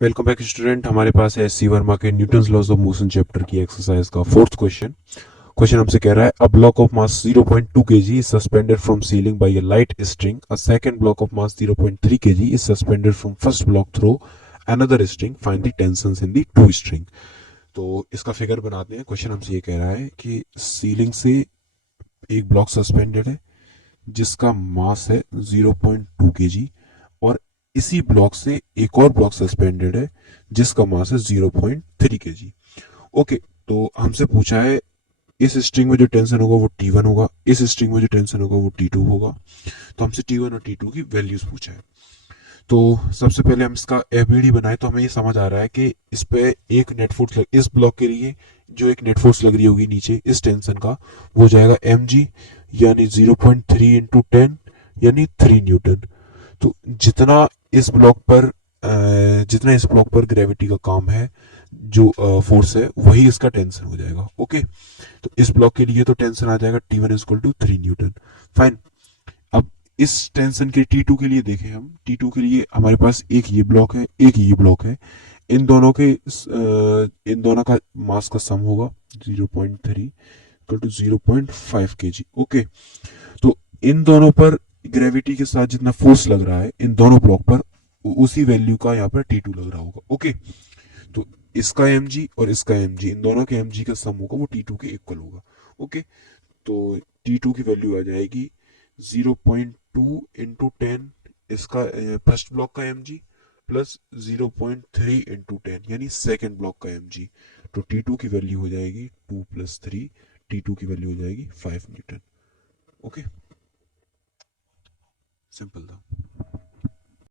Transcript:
Welcome back student. हमारे पास है C Verma के Newton's laws of motion chapter की एक्सरसाइज का फोर्थ क्वेश्चन। क्वेश्चन हमसे कह रहा है a block of mass 0.2 kg is suspended from ceiling by a light string. A second block of mass 0.3 kg is suspended from first block through another string. Find the tensions in the two string. तो इसका figure बनाते हैं। Question हमसे ये कह रहा है कि सीलिंग से एक ब्लॉक सस्पेंडेड है जिसका मास है 0.2 kg, और इसी ब्लॉक से एक और ब्लॉक सस्पेंडेड है जिसका मास है 0.3 kg। ओके, तो हमसे पूछा है इस स्ट्रिंग में जो टेंशन होगा वो T1 होगा, इस स्ट्रिंग में जो टेंशन होगा वो T2 होगा। तो हमसे T1 और T2 की वैल्यूज पूछा है। तो सबसे पहले हम इसका एबीडी बनाए तो हमें ये समझ आ रहा है कि इस पे एक नेट फोर्स इस ब्लॉक के लिए जो एक नेट फोर्स लग रही होगी नीचे इस टेंशन का, वो जाएगा mg, यानी 0.3 इंटू 10 यानी 3 न्यूटन। तो जितना इस ब्लॉक पर ग्रेविटी का काम है, जो फोर्स है वही इसका टेंशन हो जाएगा। ओके, तो इस ब्लॉक के लिए तो टेंशन आ जाएगा T1 equal to 3 Newton. Fine. अब इस टेंशन के T2 के लिए देखें, हम T2 के लिए हमारे पास एक ये ब्लॉक है, एक ये ब्लॉक है। इन दोनों का मास का सम होगा 0.3 इक्वल टू 0.5 kg। ओके, तो इन दोनों पर ग्रेविटी के साथ जितना फोर्स लग रहा है इन दोनों ब्लॉक पर, उसी वैल्यू का यहाँ पर T2 लग रहा होगा। ओके, तो इसका mg और इसका mg, इन दोनों के mg का सम होगा वो T2 के इक्वल होगा। ओके, तो T2 की वैल्यू आ जाएगी 0.2 इंटू 10 इसका फर्स्ट ब्लॉक का mg प्लस 0.3 इंटू 10 यानी सेकेंड ब्लॉक का mg। तो T2 की वैल्यू हो जाएगी 2 प्लस 3, T2 की वैल्यू हो जाएगी 5 न्यूटन। ओके, सिंपल था।